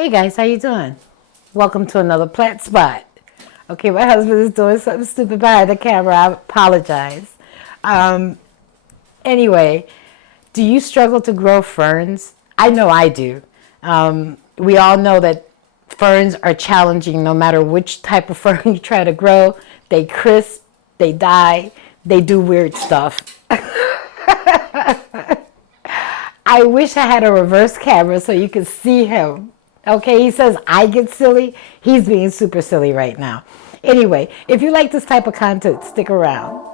Hey guys, how you doing? Welcome to another plant spot. Okay, my husband is doing something stupid behind the camera. I apologize. Um, anyway, do you struggle to grow ferns? I know I do. We all know that ferns are challenging no matter which type of fern you try to grow. They crisp, they die, they do weird stuff. I wish I had a reverse camera so you could see him. Okay, he says I get silly. He's being super silly right now. Anyway, if you like this type of content, stick around.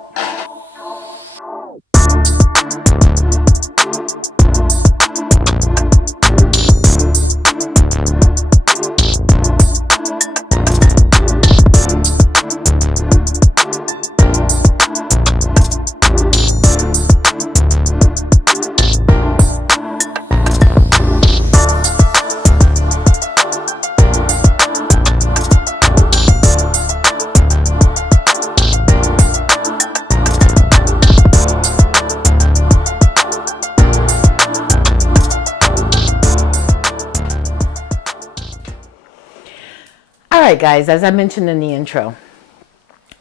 All right, guys, as I mentioned in the intro,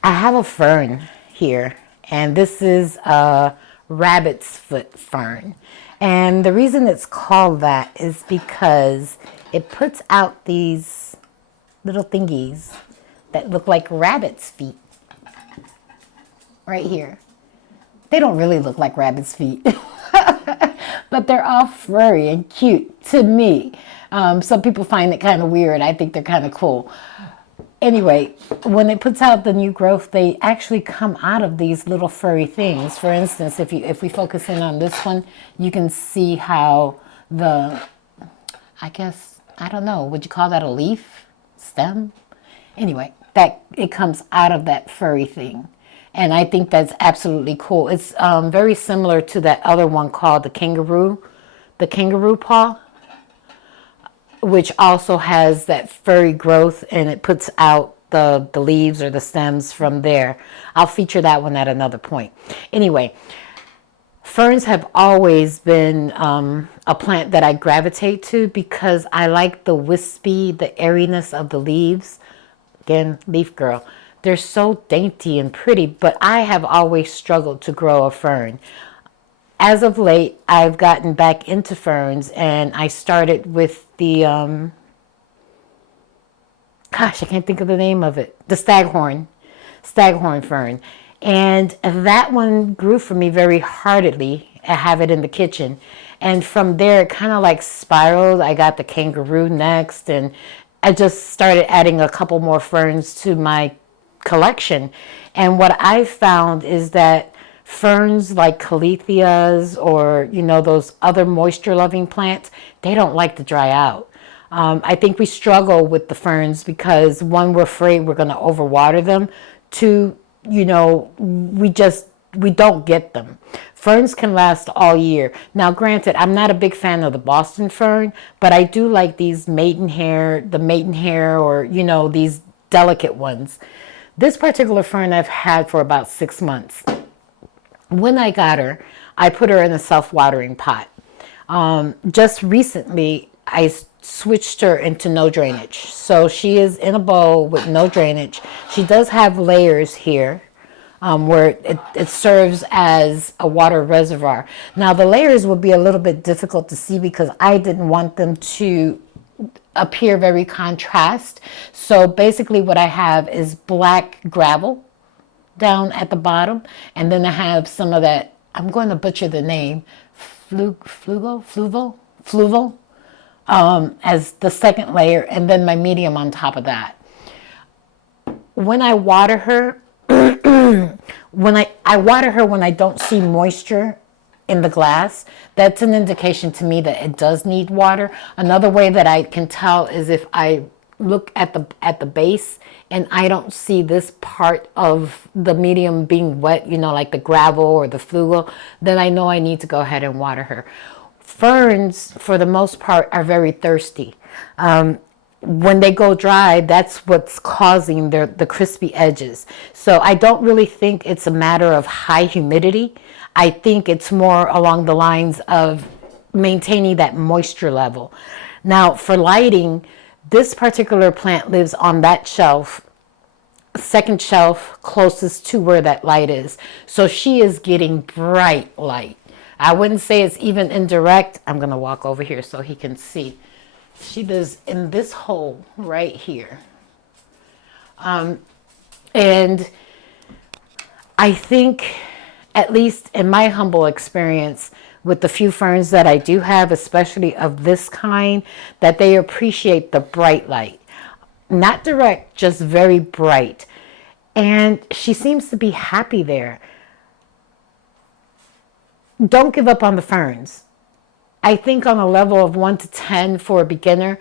I have a fern here, and this is a rabbit's foot fern. And the reason it's called that is because it puts out these little thingies that look like rabbit's feet right here. They don't really look like rabbit's feet, but they're all furry and cute to me. Some people find it kind of weird. I think they're kind of cool. Anyway, when it puts out the new growth, they actually come out of these little furry things. For instance, if we focus in on this one, you can see how I guess, I don't know, would you call that a leaf? Stem? Anyway, that it comes out of that furry thing. And I think that's absolutely cool. It's very similar to that other one called the kangaroo paw, which also has that furry growth, and it puts out the leaves or the stems from there. I'll feature that one at another point. Anyway, ferns have always been a plant that I gravitate to because I like the wispy, the airiness of the leaves. Again, leaf girl. They're so dainty and pretty, but I have always struggled to grow a fern. As of late, I've gotten back into ferns, and I started with the, I can't think of the name of it, the staghorn fern. And that one grew for me very heartedly. I have it in the kitchen. And from there, it kind of like spiraled. I got the kangaroo next, and I just started adding a couple more ferns to my collection. And what I found is that ferns like caletheas or, those other moisture loving plants, they don't like to dry out. I think we struggle with the ferns because, one, we're afraid we're going to overwater them. Two, we don't get them. Ferns can last all year. Now, granted, I'm not a big fan of the Boston fern, but I do like these the maidenhair, or, these delicate ones. This particular fern I've had for about 6 months. When I got her, I put her in a self-watering pot. Just recently, I switched her into no drainage. So she is in a bowl with no drainage. She does have layers here where it serves as a water reservoir. Now, the layers will be a little bit difficult to see because I didn't want them to appear very contrast. So basically what I have is black gravel down at the bottom, and then I have some of that, I'm going to butcher the name, fluval, as the second layer, and then my medium on top of that. When I water her, when I water her when I don't see moisture in the glass, that's an indication to me that it does need water. Another way that I can tell is if I look at the base and I don't see this part of the medium being wet, like the gravel or the flugel, then I know I need to go ahead and water her. Ferns, for the most part, are very thirsty. When they go dry, that's what's causing the crispy edges. So I don't really think it's a matter of high humidity. I think it's more along the lines of maintaining that moisture level. Now for lighting, this particular plant lives on that shelf, second shelf closest to where that light is. So she is getting bright light. I wouldn't say it's even indirect. I'm going to walk over here so he can see. She does in this hole right here. And I think, at least in my humble experience with the few ferns that I do have, especially of this kind, that they appreciate the bright light. Not direct, just very bright. And she seems to be happy there. Don't give up on the ferns. I think on a level of 1 to 10 for a beginner,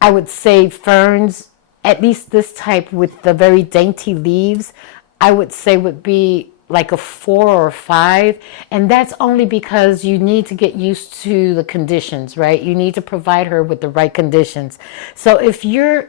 I would say ferns, at least this type with the very dainty leaves, I would say would be like a 4 or 5. And that's only because you need to get used to the conditions, right? You need to provide her with the right conditions. So if you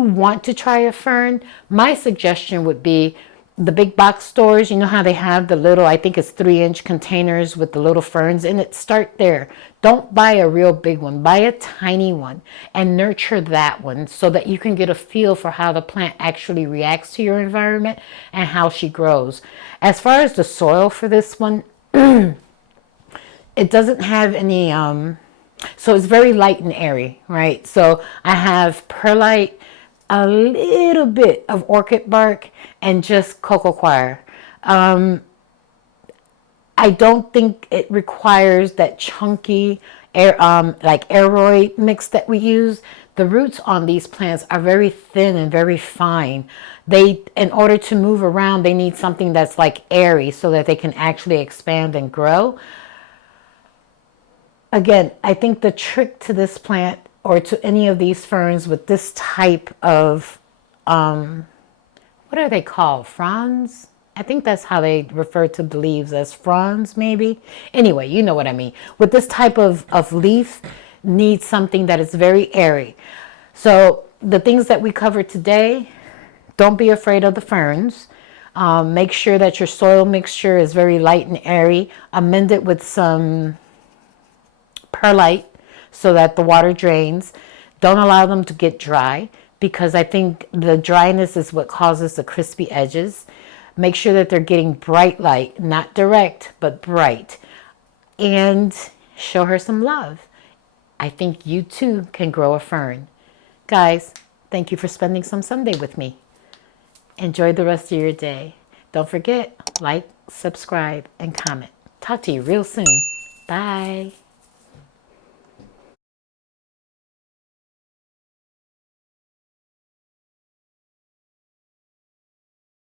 want to try a fern, my suggestion would be the big box stores. You know how they have the little, I think it's 3-inch containers with the little ferns in it. Start there. Don't buy a real big one. Buy a tiny one and nurture that one so that you can get a feel for how the plant actually reacts to your environment and how she grows. As far as the soil for this one, it doesn't have any, so it's very light and airy, right? So I have perlite, a little bit of orchid bark, and just cocoa coir. I don't think it requires that chunky like aeroid mix that we use. The roots on these plants are very thin and very fine. In order to move around, they need something that's like airy so that they can actually expand and grow. Again, I think the trick to this plant or to any of these ferns with this type of, what are they called? Fronds? I think that's how they refer to the leaves, as fronds maybe. Anyway, you know what I mean. With this type of leaf, needs something that is very airy. So the things that we covered today, don't be afraid of the ferns. Make sure that your soil mixture is very light and airy. Amend it with some perlite so that the water drains. Don't allow them to get dry, because I think the dryness is what causes the crispy edges. Make sure that they're getting bright light, not direct, but bright. And show her some love. I think you too can grow a fern. Guys, thank you for spending some Sunday with me. Enjoy the rest of your day. Don't forget, like, subscribe, and comment. Talk to you real soon. Bye.